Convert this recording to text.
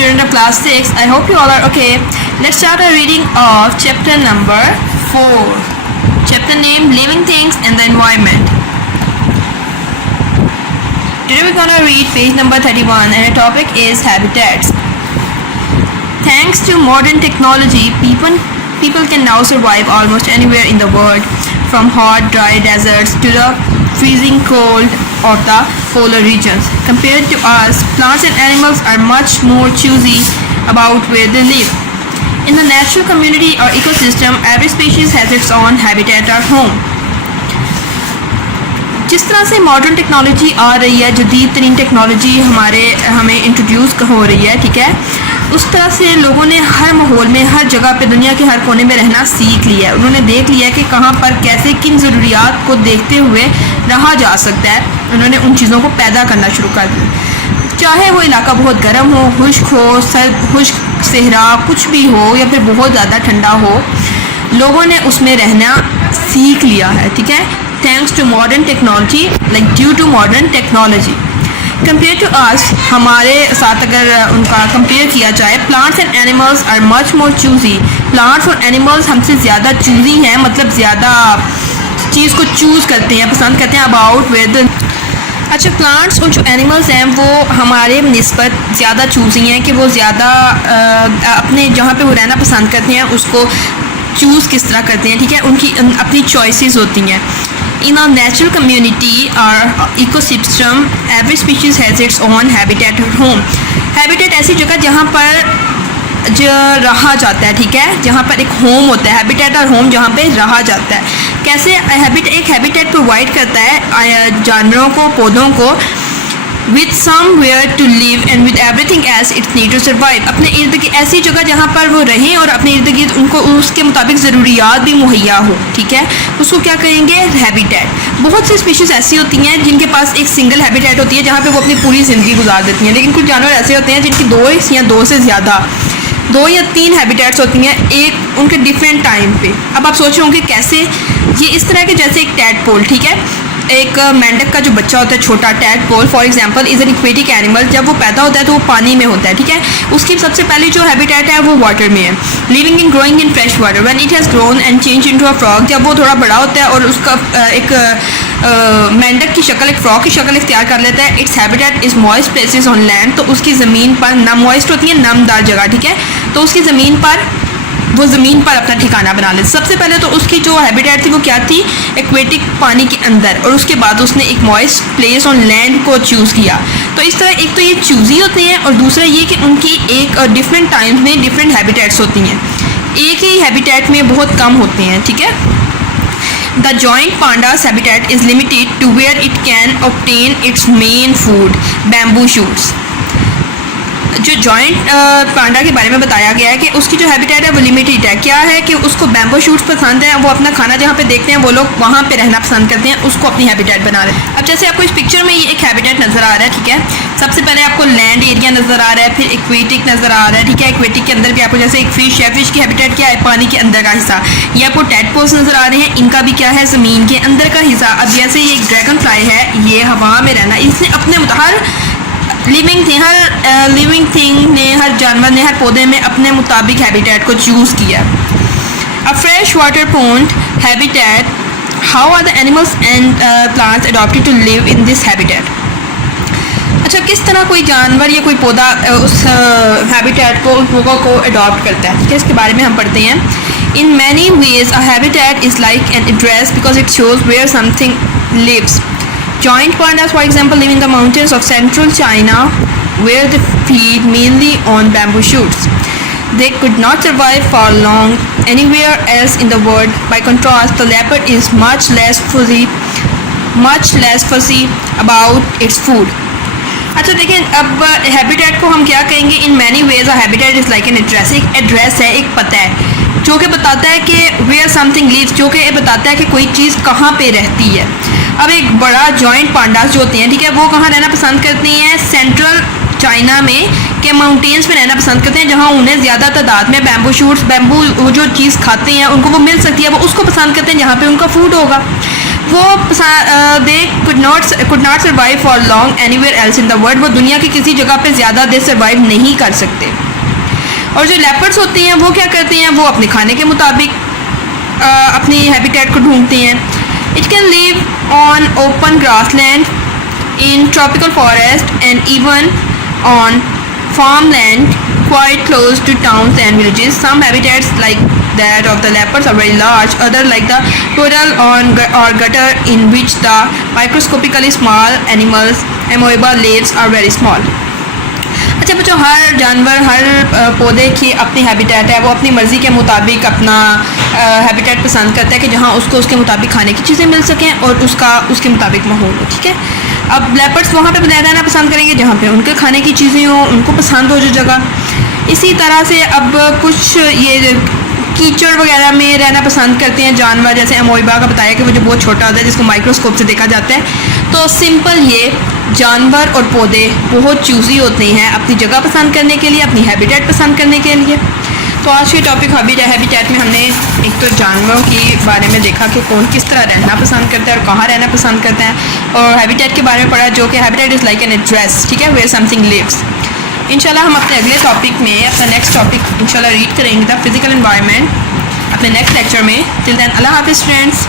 student of class 6. I hope you all are okay. Let's start our reading of chapter number 4. Chapter name Living Things and the Environment. Today we're gonna read page number 31 and the topic is habitats. Thanks to modern technology, people can now survive almost anywhere in the world, from hot, dry deserts to the freezing cold of the polar regions. Compared to us, plants and animals are much more choosy about where they live. In the natural community or ecosystem, every species has its own habitat or home. जिस तरह से modern technology आ रही है, जदीद तरीन technology हमें introduce हो रही है, ठीक है, उस तरह से लोगों ने हर माहौल में, हर जगह पे, दुनिया के हर कोने में रहना सीख लिया है। उन्होंने देख लिया है कि कहाँ पर कैसे किन ज़रूरियात को देखते हुए रहा जा सकता है। उन्होंने उन चीज़ों को पैदा करना शुरू कर दिया। चाहे वो इलाका बहुत गर्म हो, खुश्क हो, सर्द, खुश्क, सहरा, कुछ भी हो, या फिर बहुत ज़्यादा ठंडा हो, लोगों ने उसमें रहना सीख लिया है, ठीक है, thanks to modern technology, like due to modern technology. Compare to us, हमारे साथ अगर उनका कंपेयर किया जाए, plants and animals are much more choosy. Plants और एनिमल्स हमसे ज़्यादा चूजी हैं, मतलब ज़्यादा चीज़ को चूज़ करते हैं, पसंद करते हैं अबाउट वेदर। अच्छा, प्लांट्स और जो एनिमल्स हैं वो हमारे निस्बत ज़्यादा चूजी हैं कि वो ज़्यादा अपने जहाँ पे वो रहना पसंद करते हैं उसको चूज़ किस तरह करते हैं, ठीक है, उनकी अपनी चॉइसेस होती हैं। In a natural community or ecosystem, every species has its own habitat or home. Habitat ऐसी जगह जहाँ पर जो रहा जाता है, ठीक है, जहाँ पर एक होम होता है। हैबिटेट और होम जहाँ पे रहा जाता है। कैसे एक हैबिटेट प्रोवाइड करता है जानवरों को, पौधों को, with somewhere to live and with everything else it need to survive. अपने इर्द गिर्द ऐसी जगह जहाँ पर वो रहें और अपने इर्द गिर्द उनको उसके मुताबिक ज़रूरियात भी मुहैया हो, ठीक है, उसको क्या कहेंगे, हैबिटेट। बहुत सी स्पीशीज़ ऐसी होती हैं जिनके पास एक सिंगल हैबिटेट होती है जहाँ पे वो अपनी पूरी ज़िंदगी गुजार देती हैं, लेकिन कुछ जानवर ऐसे होते हैं जिनकी दो से ज़्यादा, 2 या 3 हैबिटेट्स होती हैं एक उनके डिफरेंट टाइम पे। अब आप सोच रहे होंगे कैसे, ये इस तरह के जैसे एक टैडपोल, ठीक है, एक मेंढक का जो बच्चा होता है छोटा, tadpole for example is an aquatic animal. जब वो पैदा होता है तो वो पानी में होता है, ठीक है, उसकी सबसे पहले जो हैबिटेट है वो वाटर में है, living in growing in fresh water. When it has grown and change into a frog, जब वो थोड़ा बड़ा होता है और उसका एक मेंढक की शक्ल, एक फ्रॉग की शक्ल इख्तियार कर लेता है, its habitat is moist places on land. तो उसकी ज़मीन पर, मॉइस्ट होती है नमदार जगह, ठीक है, तो उसकी ज़मीन पर, वो ज़मीन पर अपना ठिकाना बना ले। सबसे पहले तो उसकी जो हैबिटेट थी वो क्या थी, एक्वेटिक, पानी के अंदर, और उसके बाद उसने एक मॉइस्ट प्लेस ऑन लैंड को चूज़ किया। तो इस तरह एक तो ये चूज़ी होते हैं और दूसरा ये कि उनकी एक डिफरेंट टाइम्स में डिफरेंट हैबिटेट्स होती हैं, एक ही हैबिटेट में बहुत कम होते हैं, ठीक है। The giant pandas habitat is limited to where it can obtain its main food, bamboo shoots. जो जॉइंट पांडा के बारे में बताया गया है कि उसकी जो हैबिटेट है वो लिमिटेड है। क्या है कि उसको बैम्बू शूट्स पसंद है, वो अपना खाना जहाँ पे देखते हैं वो लोग वहाँ पे रहना पसंद करते हैं, उसको अपनी हैबिटेट बना रहे हैं। अब जैसे आपको इस पिक्चर में ये एक हैबिटेट नज़र आ रहा है, ठीक है, सबसे पहले आपको लैंड एरिया नज़र आ रहा है, फिर एक्वेटिक नज़र आ रहा है, ठीक है, एक्वेटिक के अंदर भी आपको जैसे एक फिश है, फिश की हैबिटेट क्या है, पानी के अंदर का हिस्सा। ये आपको टैडपोल्स नज़र आ रहे हैं, इनका भी क्या है, ज़मीन के अंदर का हिस्सा। अब जैसे ये एक ड्रैगन फ्लाई है, ये हवा में रहना, इसने अपने हर लिविंग थिंग ने, हर जानवर ने, हर पौधे में अपने मुताबिक हैबिटेट को चूज़ किया। A fresh water pond habitat, how are the animals and plants adopted to live in this habitat. अच्छा, किस तरह कोई जानवर या कोई पौधा उस हैबिटेट को, उस जगह को अडॉप्ट करता है, इसके बारे में हम पढ़ते हैं। In many ways a habitat is like an address because it shows where something lives. Giant pandas, for example, live in the mountains of central China, where they feed mainly on bamboo shoots. They could not survive for long anywhere else in the world. By contrast, the leopard is much less fussy about its food. अच्छा देखिए, अब habitat को हम क्या कहेंगे, इन many ways a habitat is like an address. एक address है, एक पता है जो कि बताता है कि वेयर समथिंग लिव्स, जो कि बताता है कि कोई चीज़ कहाँ पे रहती है। अब एक बड़ा जॉइंट पांडास जो होते हैं, ठीक है, वो कहाँ रहना पसंद करती हैं, सेंट्रल चाइना में के माउंटेन्स में रहना पसंद करते हैं, जहाँ उन्हें ज़्यादा तादाद में बैम्बू शूट्स, बैम्बू वो जो चीज़ खाते हैं उनको वो मिल सकती है, वो उसको पसंद करते हैं जहाँ पे उनका फूड होगा। वो they could not survive for long anywhere else in the world, वो दुनिया की किसी जगह पे ज़्यादा देर सर्वाइव नहीं कर सकते। और जो लेपर्ड्स होती हैं वो क्या करते हैं, वो अपने खाने के मुताबिक अपनी हैबिटेट को ढूंढते हैं। It can live on open grassland, in tropical forest and even on farmland quite close to towns and villages. Some habitats like that of the leopards are very large, other like the turtle or gutter in which the microscopically small animals amoeba lives are very small. अच्छा बच्चों, हर जानवर हर पौधे की अपनी habitat है, वो अपनी मर्ज़ी के मुताबिक अपना हैबिटेट पसंद करता है कि जहाँ उसको उसके मुताबिक खाने की चीज़ें मिल सकें और उसके मुताबिक माहौल हो, ठीक है। अब लेपर्ड्स वहाँ पे रहना पसंद करेंगे जहाँ पे उनके खाने की चीज़ें हो, उनको पसंद हो जो जगह। इसी तरह से अब कुछ ये कीचड़ वगैरह में रहना पसंद करते हैं जानवर, जैसे अमोइबा का बताया कि वो जो बहुत छोटा होता है जिसको माइक्रोस्कोप से देखा जाता है। तो सिंपल ये जानवर और पौधे बहुत चूज़ी होते हैं अपनी जगह पसंद करने के लिए, अपनी हैबिटेट पसंद करने के लिए। तो आज के टॉपिक हैबिटेट में हमने एक तो जानवरों के बारे में देखा कि कौन किस तरह रहना पसंद करता है और कहाँ रहना पसंद करता है, और हैबिटेट के बारे में पढ़ा जो कि habitat is like an address, ठीक है, वेयर समथिंग लिव्स। इंशाल्लाह हम अपने अगले टॉपिक में अपना नेक्स्ट टॉपिक इंशाल्लाह रीड करेंगे द फिज़िकल एनवायरनमेंट अपने नेक्स्ट लेक्चर में। टिल देन अल्लाह हाफिज़ फ्रेंड्स।